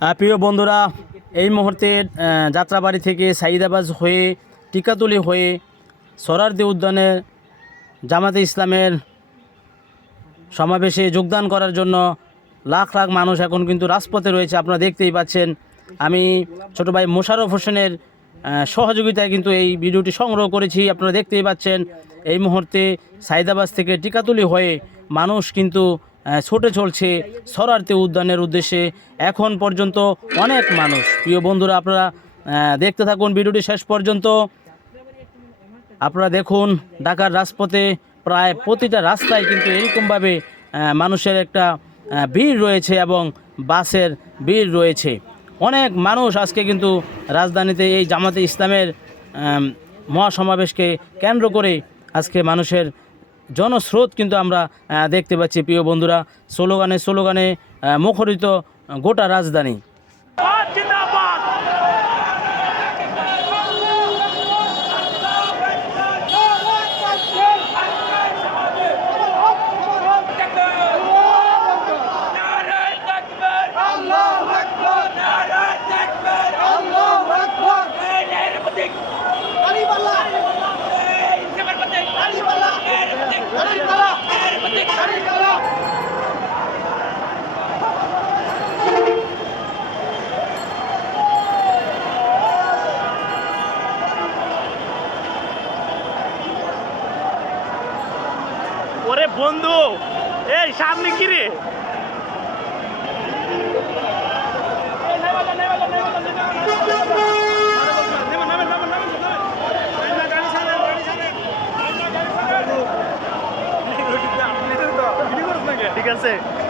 প্রিয় বন্ধুরা, এই মুহূর্তে যাত্রাবাড়ি থেকে সাইদাবাজ হয়ে টিকাতুলি হয়ে সরারদি উদ্যানে জামাতে ইসলামের সমাবেশে যোগদান করার জন্য লাখ লাখ মানুষ এখন কিন্তু রাজপথে রয়েছে। আপনারা দেখতেই পাচ্ছেন, আমি ছোট ভাই মোশাররফ হোসেনের সহযোগিতায় কিন্তু এই ভিডিওটি সংগ্রহ করেছি। আপনারা দেখতেই পাচ্ছেন, এই মুহূর্তে সাইদাবাজ থেকে টিকাতুলি হয়ে মানুষ কিন্তু ছুটে চলছে সরারতে উদ্যানের উদ্দেশ্যে। এখন পর্যন্ত অনেক মানুষ। প্রিয় বন্ধুরা, আপনারা দেখতে থাকুন ভিডিওটি শেষ পর্যন্ত। আপনারা দেখুন, ঢাকার রাজপথে প্রায় প্রতিটা রাস্তায় কিন্তু এরকমভাবে মানুষের একটা ভিড় রয়েছে এবং বাসের ভিড় রয়েছে। অনেক মানুষ আজকে কিন্তু রাজধানীতে এই জামাতে ইসলামের মহাসমাবেশকে কেন্দ্র করে আজকে মানুষের জনস্রোত কিন্তু আমরা দেখতে পাচ্ছি প্রিয় বন্ধুরা। স্লোগানে স্লোগানে মুখরিত গোটা রাজধানী। ওরে বন্ধু এই সামনে কি রে? That's it.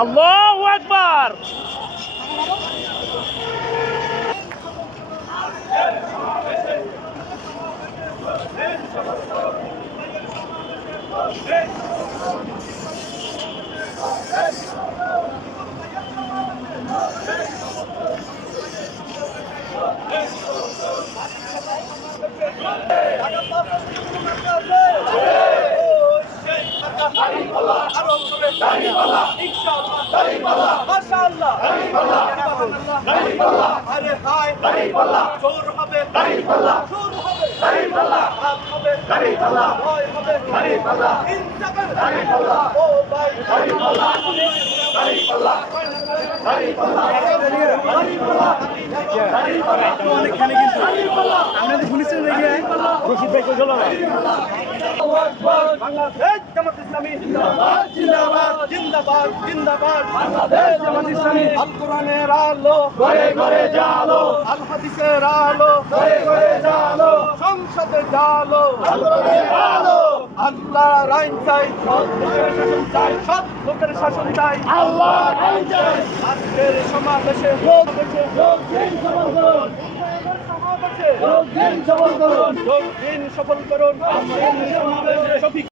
الله أكبر Hey! চোর হবে চোর হবে হাত হবে ভয় হবে ইনসাফের ও ভাই অনেকখানে কিন্তু বাংলাদেশ জামাত ইসলামী। জিন্দাবাদ জিন্দাবাদ জিন্দাবাদ জিন্দাবাদ বাংলাদেশ জামাত ইসলামী আল কোরআনের আলো ঘরে ঘরে জালো আল হাদিসের আলো। ঘরে ঘরে জালো সংসদে জালো। আল কোরআনের আলো। আল্লাহর আইন চাই সৎ লোকের শাসন চাই সৎ লোকের শাসন চাই। আল্লাহর আইন চাই। আজকের সমাবেশে যোগ দিন সফল করুন। সমাবেশে দিন সফল করুন। যোগ দিন সফল করুন। সমাবেশে শফিক